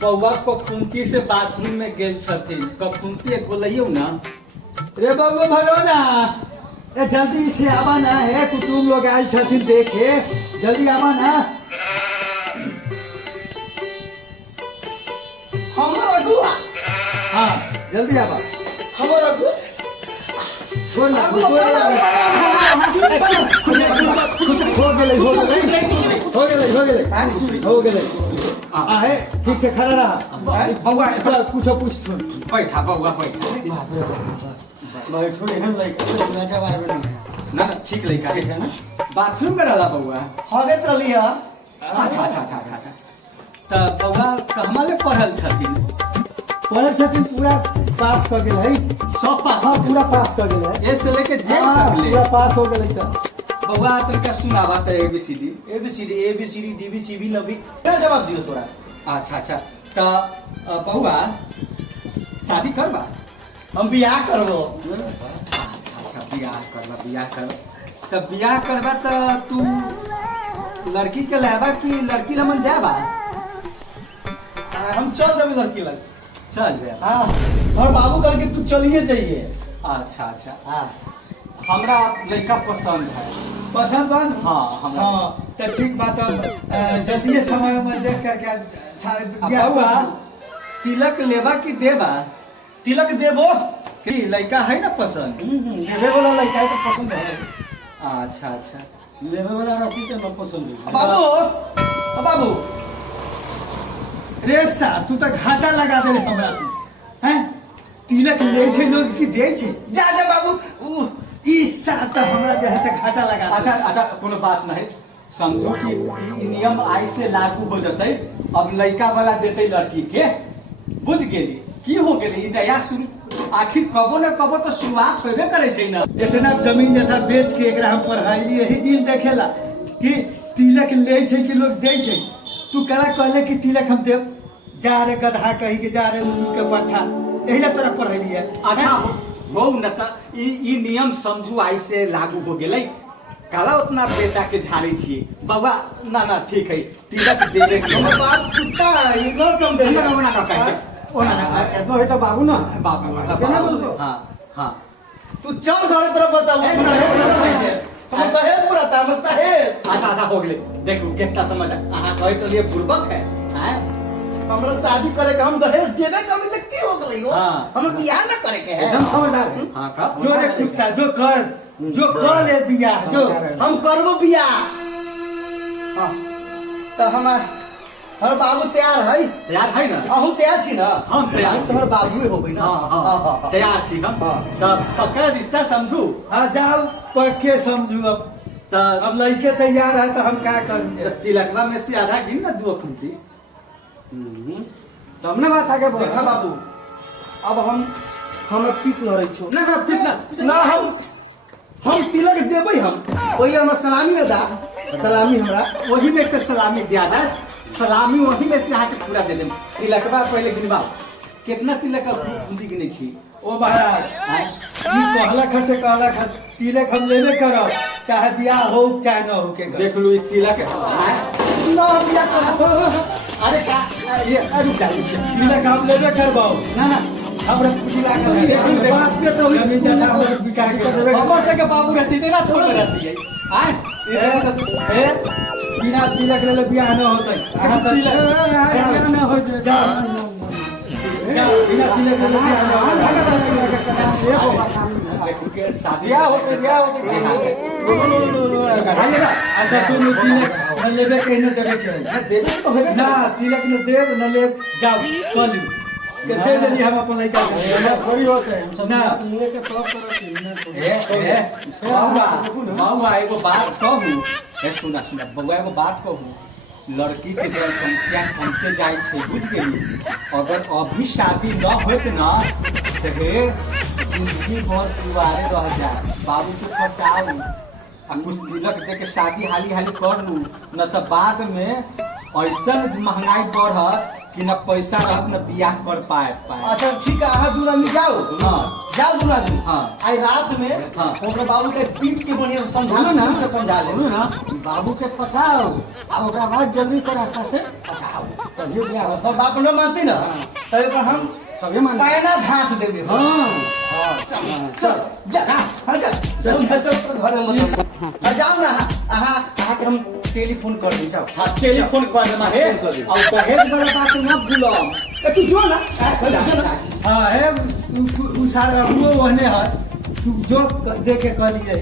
बउआ कखुंती से बाथरूम में गेल छथिन। कखुंती एक बोलियो ना। रे बउआ भगो ना, जल्दी से आवा ना, है कुटुम लोग आयल छथिन देखे, जल्दी आवा ना। हमर अगुआ। हाँ जल्दी आवा। हमर अगुआ छोड़ ना, हो गेले। आहे ठीक से खड़ा रहा। बउआ पूछो पूछ तुम। बैठा बउआ बैठा। ना ना ठीक लइका है ना। बाथरूम में रहला बउआ। हगत रहली है। अच्छा। त बउआ कहमा ले पढ़ल छथिन। पढ़ल छथिन, पूरा पास कर गेल है। सब पास। हाँ पूरा पास कर गेल है। ए से लेके जेड हाँ, तक ले। पूरा पास हो गेल है। बउआ तनिका सुनावा त एबीसीडी। ABCD DBCB लवी क्या जवाब दियो तोरा। अच्छा त बउआ शादी करबा। हम बियाह करबो। अच्छा बियाह कर। त बियाह करबा त तू लड़की के लेबा कि लड़की लमन जाबा। हम चल देबे लड़की लग। चल जा। हाँ और बाबू कल के तू चलिए जाइए। अच्छा हाँ हमरा लड़का पसंद है। पसंद बन। हाँ हमरा। हाँ तो ठीक बात। जल्दी समय में देख करके बउआ तिलक लेबा कि देबा। तिलक देबो। कि लड़का है ना पसंद। लेबे वाला लड़का है तो पसंद है। अच्छा लेबे वाला रखी तो न पसंद है। बाबू रे सा तू तो घाटा लगा दे हमरा तू। हैं तिलक ले छे लोग की दे छे। जा बाबू ई सा तो हमरा जैसे से घाटा लगा दे। अच्छा कोनो बात नहीं। समझो कि ई नियम आई से लागू हो जतई। अब लड़का वाला देते लड़की के। बुझ गेली की हो गेली। ई नया शुरू आखिर कबो न कबो तो शुरुआत होबे करे छै ना। इतना जमीन जथा बेच के एकरा हम पढ़ाई यही दिन देखेला कि तिलक ले छे कि लोग दे छे। तू करा कहले कि तिलक हम देव। जा रे गधा कही के जा रे उल्लू के पट्ठा। एही ला तोरा पढ़ैली है। अच्छा हो न त ई नियम समझू आई से लागू हो गेलै। काला उतना बेटा के झाड़ी छिए बाबा। ना ठीक है तिलक देवे के। हमर बाप कुत्ता है ये न समझे। ना कहे ओना ना एतना है तो बाबू ना। बाबा केना बोलबो। हां तू चल घरे तरफ बताऊ। हम कहे पूरा तामस्ता है। अच्छा हो गेलै। देखू कितना समझ अहाँ कहे तो लिए बुर्बक है। हैं हमरा शादी करे के हम दहेज देबे करनी त की हो गेलै हो। हाँ। हम बियाह न करे के है। एकदम समझदार है। हां का जो रे कुत्ता जो कर ले दिया जो। हम करबो बियाह। हां त हमर बाबू तैयार है। तैयार है ना। अहू तैयार छी ना। हम तैयार छी। हमर बाबू होबै ना। हां तैयार छी हम। तब पक्का रिश्ता समझू। हाँ जाओ पक्के समझू। अब लड़के तैयार है तो हम क्या करेंगे। तिलकवा में से आधा गिन ना दो खुंती। तब ना बात आगे देखा बाबू अब हम पीत न रही छो। ना कितना ना हम तिलक देबै। हम पहले हमरा सलामी दा। सलामी हमरा वही में से सलामी दिया जाए। सलामी वही में से आके पूरा दे देम। तिलकवा पहले गिनवा कितना तिलक खुंती गिने छी। ओ महाराज ई कहलक है तिलक हम लेबे करब चाहे बियाह हो चाहे न हो के। देख लो तिलक ना बियाह करबो। अरे क्या ये रुक जा। तिलक हम लेबे करबो। ना हमरा खुशी लागल है। बात के तो जमीन जथा हम बिका के देबे। हमर से के बाबू रहती थे ना छोड़ रहती है। आए ए बिना तिलक ले बियाह न होतै। अहाँ सब बियाह न हो जा बिना तिलक ले बियाह न हो। शादी बियाह होते अच्छा सुनो तिलक न लेबे के न देबे के। देवे तो होबे ना तिलक न देब न लेब जाओ कल के दे देली हम अपन लड़का के। थोड़ी होते हम सब ना लेके तब करत बउआ एगो बात कहू। सुना बउआ एगो बात कहू। लड़की के जनसंख्या कमते जाए छे बुझ गेली। अगर अभी शादी न होत ना तो जिंदगी भर कुआरे रह जाए। बाबू के पटाऊ आ कुछ तिलक दे के शादी हाली कर लू न तो बाद में ऐसा महंगाई बढ़त कि न पैसा रहत न बियाह कर पाए। अच्छा ठीक है, अहाँ दूर आदमी जाओ। हाँ। जाओ दूर आदमी। हाँ। आई रात में हाँ। ओकरा बाबू के पीट के बढ़िया से समझा सुनो ना, के समझा ले। सुनो ना, बाबू के पटाओ आ ओकरा बाद जल्दी से रास्ता से पटाओ, तभी बियाह होता। और बाप न मानती ना तब पर हम तभी मान पैना घास देबे। हाँ चल जा हाँ जा चल चल घर में मत जाओ ना। अहाँ के हम टेलीफोन कर दी। जाओ। हाँ टेलीफोन कर देना है कर दे। और दहेज वाला बात न भूलम। तू जो ना हाँ है उ सारा वो वहने है, तू जो दे के कह लिए